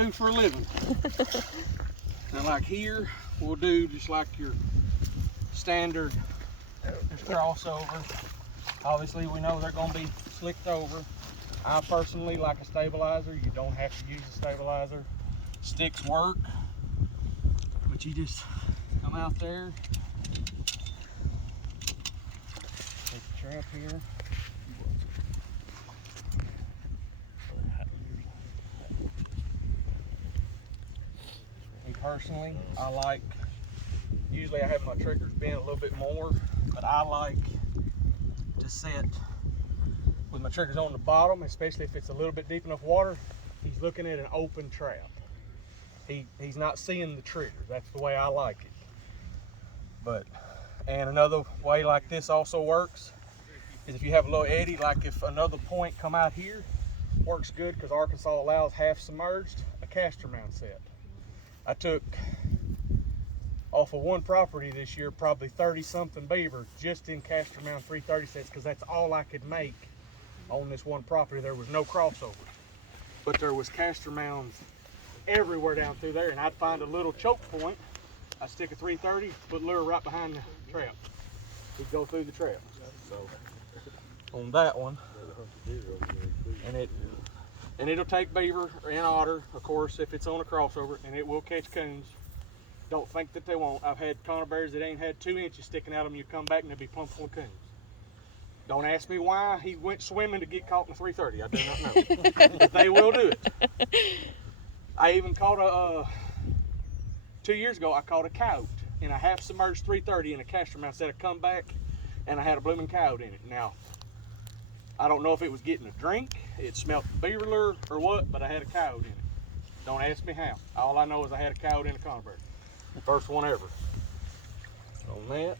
do for a living. Now like here, we'll do just like your standard just crossover. Obviously we know they're gonna be slicked over. I personally like a stabilizer. You don't have to use a stabilizer. Sticks work, but you just come out there, take the trap here. Me personally, I like, usually I have my triggers bent a little bit more, but I like to set with my triggers on the bottom, especially if it's a little bit deep enough water. He's looking at an open trap. He's not seeing the trigger. That's the way I like it. But, and another way like this also works is if you have a little eddy, like if another point come out here, works good because Arkansas allows half submerged, a caster mount set. I took off of one property this year probably 30 something beaver just in caster mount 330 sets because that's all I could make on this one property. There was no crossover, but there was caster mounds everywhere down through there, and I'd find a little choke point. I'd stick a 330, put lure right behind the trap. We'd go through the trap. So on that one, and it'll take beaver and otter, of course, if it's on a crossover, and it will catch coons. Don't think that they won't. I've had conibears that ain't had 2 inches sticking out of them. You come back and they'll be pumped full of coons. Don't ask me why he went swimming to get caught in a 330. I do not know. But they will do it. I even caught 2 years ago, I caught a coyote in a half submerged 330 in a caster mount set. I come back and I had a blooming coyote in it. Now, I don't know if it was getting a drink, it smelled beaver lure or what, but I had a coyote in it. Don't ask me how. All I know is I had a coyote in a conibear. First one ever. On that.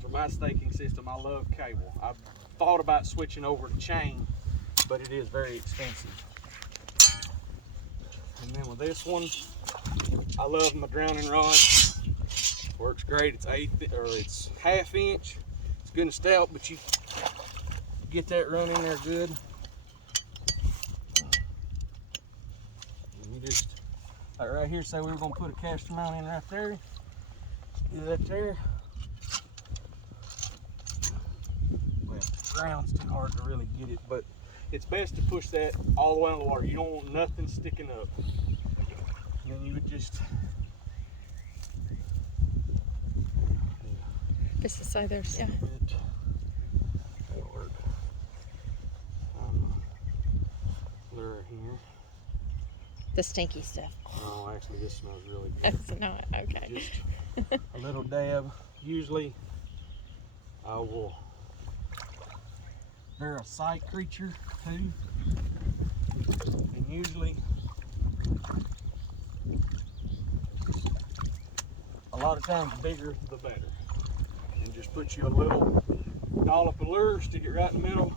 For my staking system, I love cable. I've thought about switching over to chain, but it is very expensive. And then with this one, I love my drowning rod. Works great. It's it's ½ inch. It's good and stout, but you get that run in there good. And you just, like right here, say we were gonna put a caster mount in right there. Do that there. Well, the ground's too hard to really get it, but it's best to push that all the way on the water. You don't want nothing sticking up. And then you would just, Just the side there, yeah. That'll work. Lure here. The stinky stuff. No, actually this smells really good. That's not okay. Just a little dab. Usually I will, they're a sight creature too. And usually a lot of times the bigger the better. And just put you a little dollop of lure, stick it right in the middle.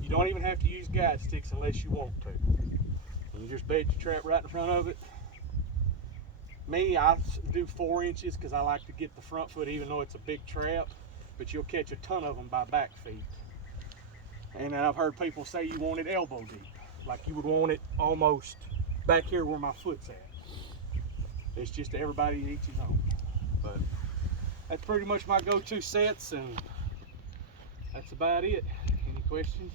You don't even have to use guide sticks unless you want to. And you just bait your trap right in front of it. Me, I do 4 inches because I like to get the front foot even though it's a big trap, but you'll catch a ton of them by back feet. And I've heard people say you want it elbow deep, like you would want it almost back here where my foot's at. It's just everybody each his own. But that's pretty much my go-to sets, and that's about it. Any questions?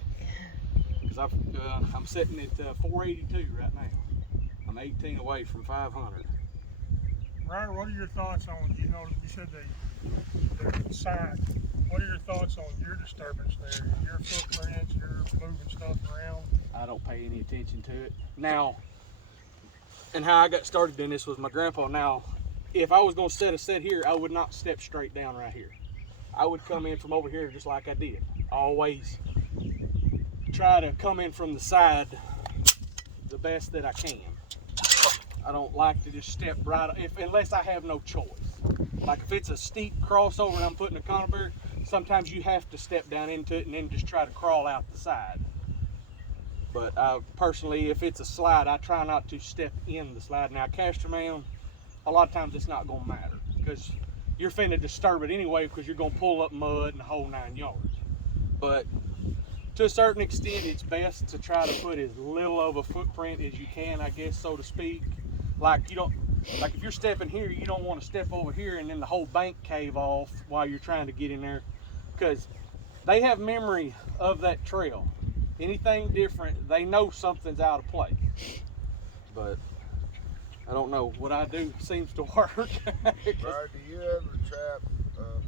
Because I'm sitting at 482 right now. I'm 18 away from 500. Ryder, what are your thoughts on, you said the side. What are your thoughts on your disturbance there? Your footprints, you're moving stuff around? I don't pay any attention to it. Now, and how I got started in this was my grandpa. Now, if I was gonna set a set here, I would not step straight down right here. I would come in from over here just like I did. Always try to come in from the side the best that I can. I don't like to just step right, unless I have no choice. Like if it's a steep crossover and I'm putting a conibear, sometimes you have to step down into it and then just try to crawl out the side. But personally, if it's a slide, I try not to step in the slide. Now, caster man, a lot of times it's not going to matter because you're finna disturb it anyway because you're going to pull up mud and the whole 9 yards. But to a certain extent, it's best to try to put as little of a footprint as you can, I guess, so to speak. Like you don't, like if you're stepping here, you don't want to step over here and then the whole bank cave off while you're trying to get in there, because they have memory of that trail. Anything different, they know something's out of place. But I don't know, what I do seems to work. Bro, do you ever trap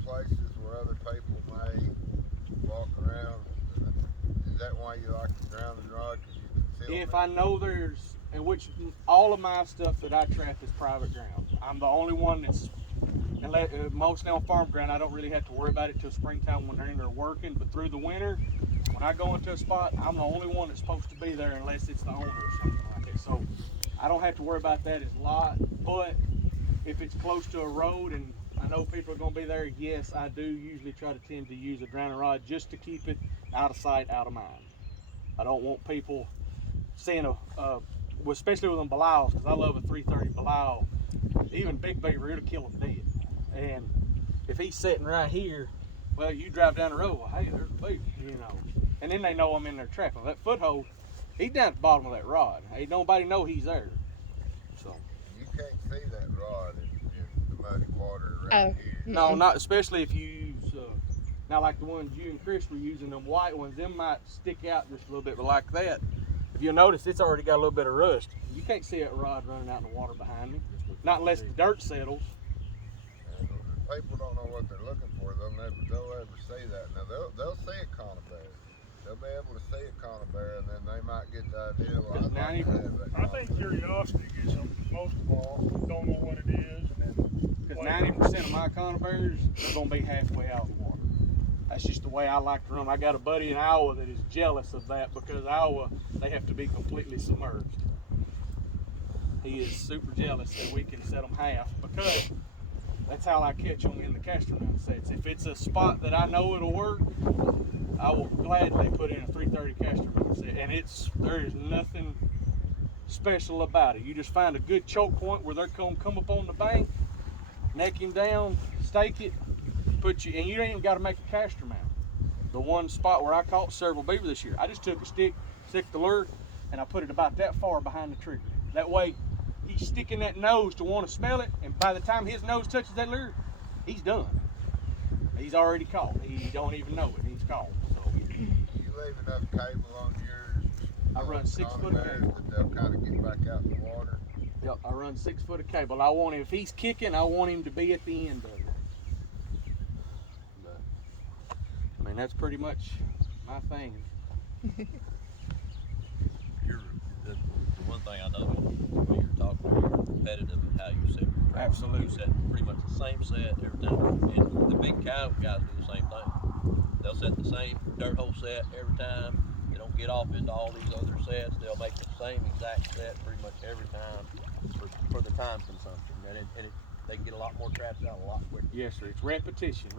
places where other people may walk around? Is that why you like the grounding rod? 'Cause you can feel If it? I know there's, and which all of my stuff that I trap is private ground. I'm the only one that's, and mostly on farm ground, I don't really have to worry about it till springtime when they're in there working. But through the winter, when I go into a spot, I'm the only one that's supposed to be there unless it's the owner or something like it. So I don't have to worry about that as a lot. But if it's close to a road and I know people are going to be there, yes, I do usually try to tend to use a grounding rod just to keep it out of sight, out of mind. I don't want people seeing especially with them belials, because I love a 330 belial. Even big beaver, it'll kill them dead. And if he's sitting right here, well, you drive down the road, well, hey, there's a beaver, you know. And then they know I'm in there trapping. That foothold, he's down at the bottom of that rod. Ain't nobody know he's there. So. You can't see that rod in the muddy water Oh. around here. No, not especially if you use, now like the ones you and Chris were using, them white ones, them might stick out just a little bit, but like that, if you'll notice, it's already got a little bit of rust. You can't see that rod running out in the water behind me, not unless the dirt settles. And people don't know what they're looking for. They'll ever see that. Now they'll see a conibear. They'll be able to see a conibear, and then they might get the idea. Well, I'd like to have that I think conibear. curiosity gets them most of all. Don't know what it is, and then Because 90% of my conibears are going to be halfway out of the water. That's just the way I like to run. I got a buddy in Iowa that is jealous of that because Iowa, they have to be completely submerged. He is super jealous that we can set them half because that's how I catch them in the caster mount sets. If it's a spot that I know it'll work, I will gladly put in a 330 caster mount set. And there is nothing special about it. You just find a good choke point where they're going to come up on the bank, neck him down, stake it, and you ain't even got to make a caster mount. The one spot where I caught several beaver this year, I just took a stick the lure, and I put it about that far behind the trigger. That way, he's sticking that nose to want to smell it, and by the time his nose touches that lure, he's done. He's already caught. He don't even know it. He's caught. So You leave enough cable on yours. I run 6 foot of cable. That they'll kind of get back out in the water. Yep, I run 6 foot of cable. I want him, if he's kicking, I want him to be at the end of it. But, I mean, that's pretty much my thing. The one thing I noticed when you're talking, you're competitive in how you set your trap. Absolutely. You set pretty much the same set every time. And the big cow guys do the same thing. They'll set the same dirt hole set every time. They don't get off into all these other sets. They'll make the same exact set pretty much every time for the time consumption. They can get a lot more traps out a lot quicker. Yes, sir. It's repetition.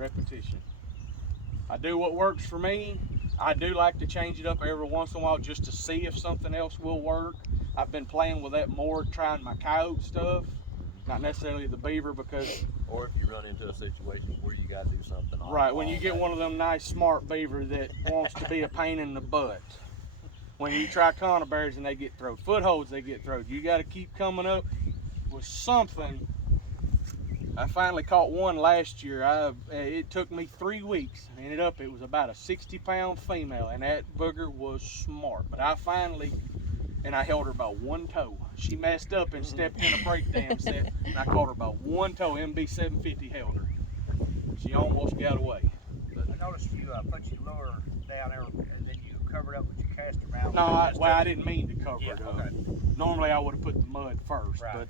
I do what works for me. I do like to change it up every once in a while just to see if something else will work. I've been playing with that more, trying my coyote stuff, not necessarily the beaver because... Or if you run into a situation where you got to do something. Right, when you get one of them nice smart beaver that wants to be a pain in the butt. When you try conibears and they get throwed, footholds they get throwed, you got to keep coming up with something. I finally caught one last year. It took me 3 weeks. Ended up, it was about a 60-pound female, and that booger was smart. But I finally, and I held her about one toe. She messed up and stepped in a breakdown set, and I caught her about one toe. MB 750 held her. She almost got away. I noticed you put your lure down there and then you covered up with your caster mount. No, I didn't mean to cover Yeah, it up. okay. Normally I would have put the mud first, Right. but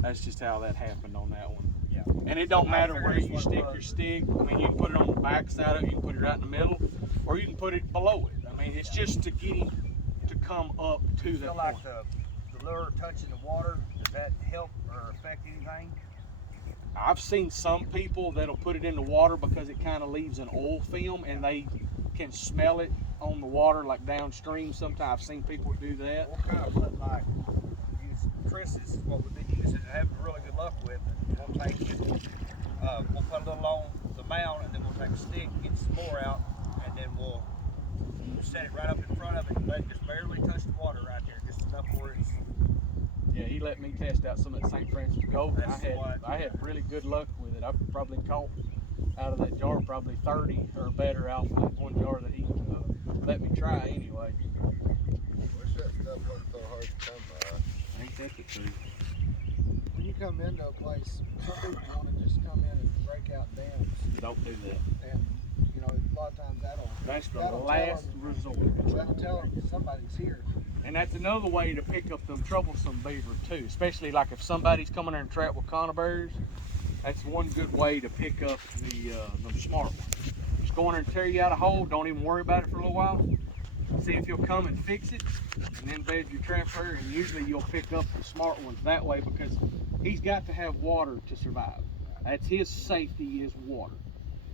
that's just how that happened on that one. Yeah. And it don't I matter figured where that's you what it stick was. your stick. I mean, you can put it on the back side of it, you can put it right in the middle, or you can put it below it. I mean, it's just to get him to come up to You that feel point. like the lure touching the water, does that help or affect anything? I've seen some people that'll put it in the water because it kind of leaves an oil film and they can smell it on the water, like downstream. Sometimes I've seen people do that. We'll kind of put like, use Chris's, what we've been using and having really good luck with. And we'll take it, we'll put a little on the mound, and then we'll take a stick, get some more out, and then we'll set it right up in front of it and let it just barely touch the water right there, just enough where it's. Yeah, he let me test out some at St. Francis Gold. That's what- I had really good luck with it. I probably caught out of that jar probably 30 or better out of that one jar that he let me try anyway. Wish that stuff wasn't so hard to come by. Ain't that the truth? When you come into a place, some people want to just come in and break out dams, Don't do that. and you know, a lot of times That's the that'll last resort. that'll tell them somebody's here. And that's another way to pick up them troublesome beaver too, especially like if somebody's coming there and trap with conibears. That's one good way to pick up the smart ones. Just go in there and tear you out a hole. Don't even worry about it for a little while. See if he'll come and fix it, and then bed your transfer. And usually you'll pick up the smart ones that way because he's got to have water to survive. That's his safety is water.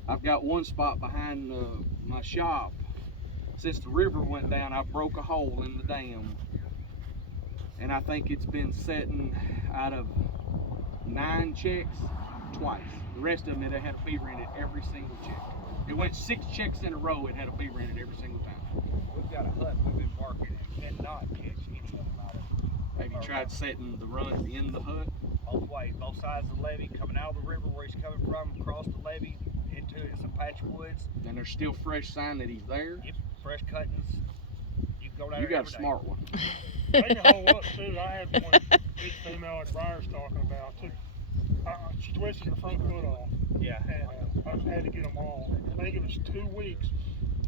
I've got one spot behind my shop. Since the river went down, I broke a hole in the dam, and I think it's been setting out of 9 checks twice. The rest of them, it had a beaver in it every single check. It went 6 checks in a row. It had a beaver in it every single time. We've got a hut we've been marking and cannot catch any of them out of it. Have you tried setting the runs in the hut? Both ways, both sides of the levee, coming out of the river where he's coming from, across the levee into it's a patch of woods. And there's still fresh sign that he's there. Yep, fresh cuttings. You can go down You there got a every day. smart one. They can hold up too. I had one big female like Briar's talking about. She twisted her front foot off, Yeah. and I just had to get them all. I think it was 2 weeks.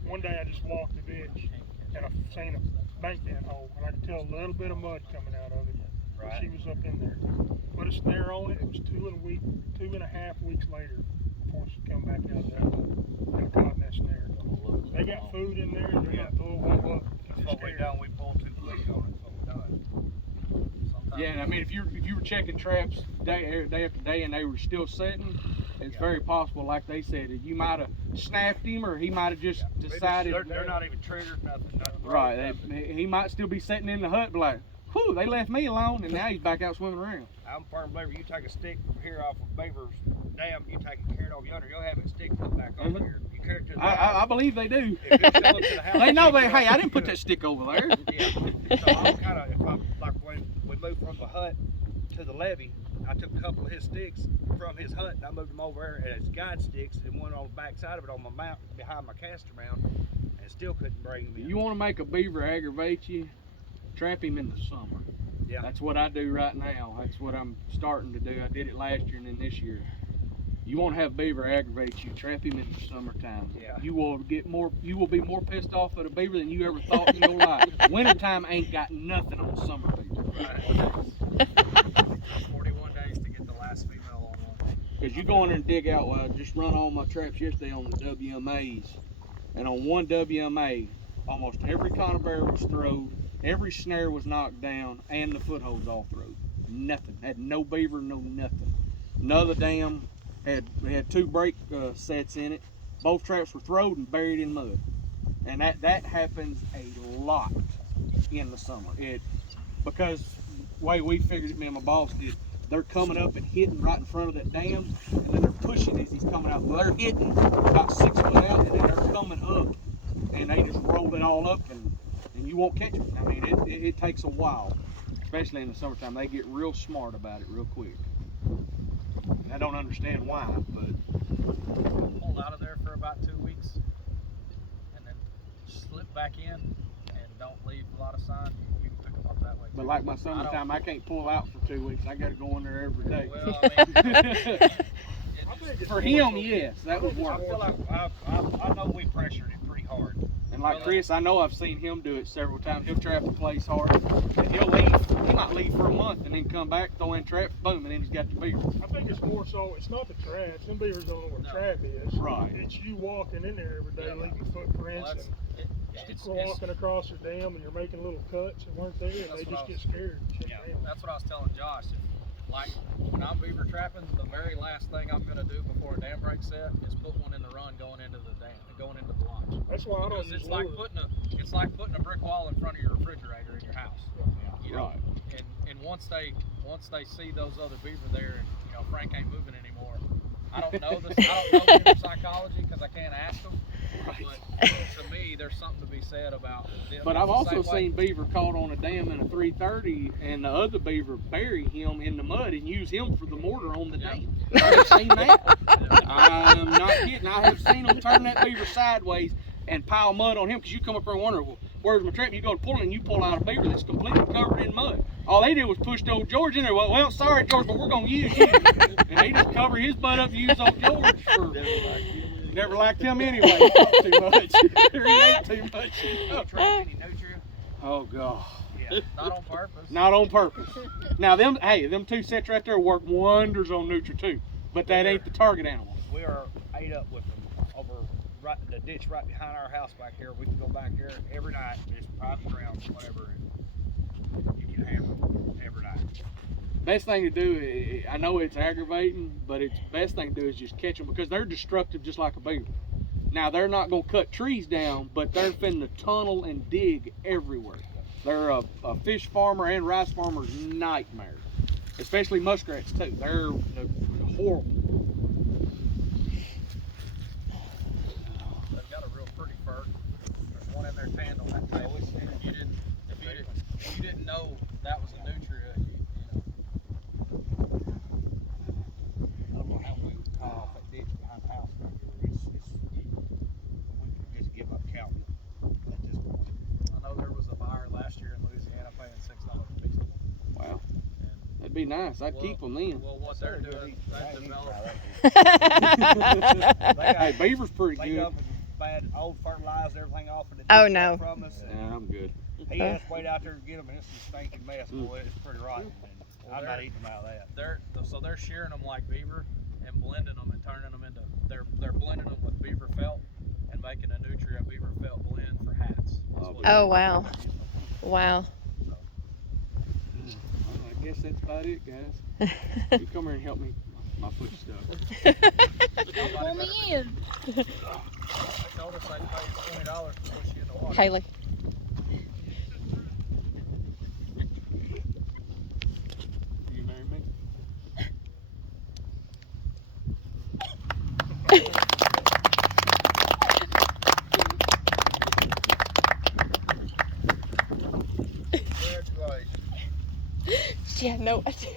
One day I just walked the ditch, and I seen a bank dam hole, and I could tell a little bit of mud coming out of it. Right. She was up in there. Put a snare on it. It was 2.5 weeks later before she come back out of that hole and caught in that snare. They got food in there. They're Yeah. gonna throw a hole up. That's what we done. We pulled too quick on it. That's what we done. Sometimes Yeah, and I mean, if you were checking traps day after day and they were still setting, it's Yeah. very possible, like they said, that you might have snapped him or he might have just decided. they're not even triggered, nothing. Right, Nothing. he might still be sitting in the hut, but like, whew, they left me alone, and now he's back out swimming around. I'm a firm believer. You take a stick from here off of Beaver's Dam, you take it, carry it over yonder, you'll have it stick put back over here. You carry it to the I house. believe they do. If you show up to the house, They know you that. go, Hey, I didn't put "Good." that stick over there. Yeah. So I'm kind of, if I'm like when we moved from the hut to the levee, I took a couple of his sticks from his hut and I moved them over there as guide sticks and one on the back side of it on my mount behind my caster mound, and still couldn't bring him in. You want to make a beaver aggravate you? Trap him in the summer. Yeah. That's what I do right now. That's what I'm starting to do. I did it last year and then this year. You want to have beaver aggravate you? Trap him in the summertime. Yeah. You will be more pissed off at a beaver than you ever thought in your life. Wintertime ain't got nothing on summer beaver. 41 days to get the last female on one. Because you go in there and dig out. Well, I just run all my traps yesterday on the WMAs, and on one WMA, almost every conibear was throwed, every snare was knocked down, and the footholds all throwed. Nothing. Had no beaver, no nothing. Another dam had 2 break sets in it. Both traps were throwed and buried in mud, and that happens a lot in the summer. Because the way we figured it, me and my boss did, they're coming up and hitting right in front of that dam, and then they're pushing as he's coming out. Well, they're hitting about 6 foot out, and then they're coming up, and they just roll it all up, and you won't catch them. I mean, it takes a while, especially in the summertime. They get real smart about it real quick. And I don't understand why, but Pulled out of there for about 2 weeks and then slip back in and don't leave a lot of sign. You can pick them up that way. but like my summertime, I can't pull out for 2 weeks. I got to go in there every day. Well, I mean, For him, yes, that would I work. feel like I know we pressured it pretty hard. And like Chris, I know I've seen him do it several times. He'll trap a place hard, and he'll leave. He might leave for a month and then come back, throw in trap, boom, and then he's got the beaver. I think it's more so, it's not the traps. Some beavers don't know where No. trap is. Right. It's you walking in there every day, Yeah. leaving footprints Well, it's and walking across the dam, and you're making little cuts that weren't there, and That's they what just I get scared. And shut Yeah, down. that's what I was telling Josh. Like when I I'm beaver trapping, the very last thing I'm gonna do before a dam break set is put one in the run going into the dam, going into the launch. That's why I don't Because use it's like lure. putting a brick wall in front of your refrigerator in your house. You know? Right. And once they see those other beaver there, and you know Frank ain't moving anymore. I don't know beaver psychology because I can't ask them. But to me, there's something to be said about them. But I've It's the also same way- seen beaver caught on a dam in a 330, and the other beaver bury him in the mud and use him for the mortar on the dam. I've seen that. I'm not kidding. I have seen them turn that beaver sideways and pile mud on him, because you come up there and wonder, well, where's my trap? You go to pull it and you pull out a beaver that's completely covered in mud. All they did was push old George in there. Well, sorry, George, but we're going to use you. And they just cover his butt up and use old George for... Never liked him anyway. He talked too much. He ate too much. You trap any nutrient? Oh, God. Yeah, not on purpose. Not on purpose. Now, them two sets right there work wonders on Nutra too, but that ain't the target animal. We are ate up with them over right the ditch right behind our house back here. We can go back there every night, just private ground, whatever, and you can hammer them every night. Best thing to do, I know it's aggravating, but it's best thing to do is just catch them, because they're destructive just like a beaver. Now, they're not going to cut trees down, but they're finna tunnel and dig everywhere. They're a fish farmer and rice farmer's nightmare, especially muskrats too. They're horrible. They've got a real pretty fur. There's one in there tanned on that tail. If you didn't know that was a nutria, I don't know how we would tie off that ditch behind the house back here. We could just give up counting at this point. I know there was a buyer last year in Louisiana paying $6 a piece. Wow. That'd be nice. I'd keep them then. Well, what they're doing, they've developed. Hey, beaver's pretty Laid good. up and bad old fertilized everything off of the Oh, ditch no. from us. And Yeah, I'm good. he has to wait out there to get them, and it's a stinking mess, boy. It's pretty rotten. And Well, I'm not they're- eating them out of that. They're shearing them like beaver and blending them and turning them into they're blending them with beaver felt and making a nutria beaver felt blend for hats. That's what Oh, they're wow. doing. Wow. Well, I guess that's about it, guys. You come here and help me. My foot's stuck. Pull me in. They told us they paid $20 to push you in the water. Kaylee. You marry me? Congratulations. She had no idea.